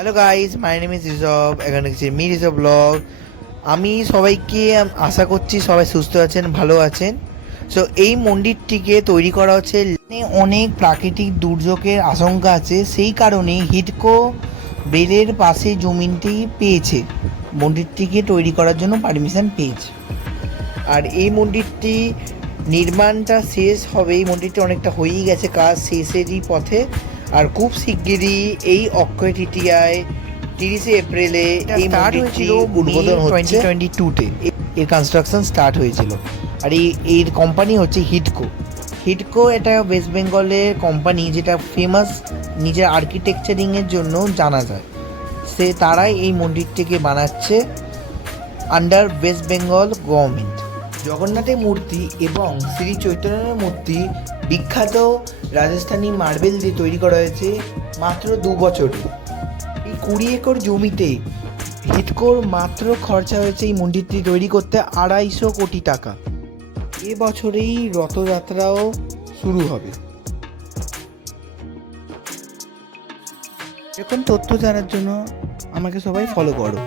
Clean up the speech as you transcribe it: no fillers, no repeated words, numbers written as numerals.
Hello guys, my name is Rijab. এখানে দেখছি me রিজব blog. আমি সবাইকে আশা করছি সবাই সুস্থ আছেন, ভালো আছেন। সো এই মন্দিরটিকে তৈরি করা হচ্ছে, অনেক প্রাকৃতিক দুর্যোগের আশঙ্কা আছে, সেই কারণে হিডকো বেলের পাশে জমিনটি পেয়েছে, মন্দিরটিকে তৈরি করার জন্য পারমিশন পেয়েছে। আর এই মন্দিরটি নির্মাণটা শেষ হবে, এই মন্দিরটি অনেকটা হয়েই গেছে, কাজ শেষেরই পথে। আর খুব শিগগিরই এই অক্ষয় তৃতীয়ায় 30শে এপ্রিলে এই মন্দিরটি উদ্বোধন হচ্ছে 2022-তে এর কনস্ট্রাকশন স্টার্ট হয়েছিল। আর এর কোম্পানি হচ্ছে হিডকো। হিডকো এটা ওয়েস্ট বেঙ্গলের কোম্পানি, যেটা ফেমাস নিজের আর্কিটেকচারিংয়ের জন্য জানা যায়। তারাই এই মন্দিরটিকে বানাচ্ছে আন্ডার ওয়েস্ট বেঙ্গল গভর্নমেন্ট। জগন্নাথের মূর্তি এবং শ্রী চৈতন্যের মূর্তি বিখ্যাত রাজস্থানী মার্বেল দিয়ে তৈরি করা হয়েছে মাত্র 2 বছরে। এই 20 একর জমিতে হিডকোর মাত্র খরচা হয়েছে এই মন্দিরটি তৈরি করতে 250 কোটি টাকা। এ বছরেই রথযাত্রাও শুরু হবে। এরকম তথ্য জানার জন্য আমাকে সবাই ফলো করো।